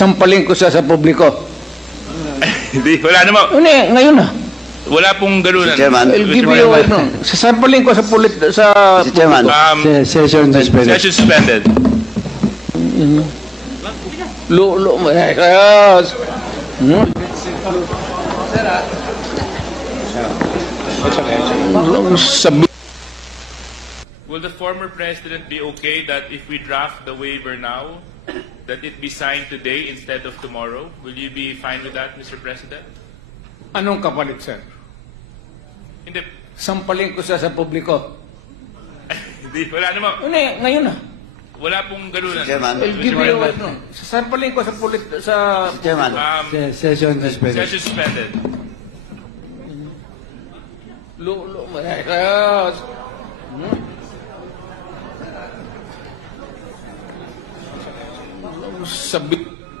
sasampalin ko siya sa publiko. Hindi, wala naman. Hindi, ngayon na. Wala pong ganunan. Mr. Chairman. I'll give you, sasampalin ko sa Mr. Chairman. Session suspended. Session suspended. Yes. Sabi Will the former president be okay that if we draft the waiver now, that it be signed today instead of tomorrow? Will you be fine with that, Mr. President? anong kapalit, sir? Hindi. Sampalin ko siya sa publiko. Hindi, wala naman. Hindi, ngayon na. Wala pong ganunan. Mr. Chairman. I'll give you, sasampalin ko sa Mr. Chairman. Session suspended. Session suspended. Yes. Sabi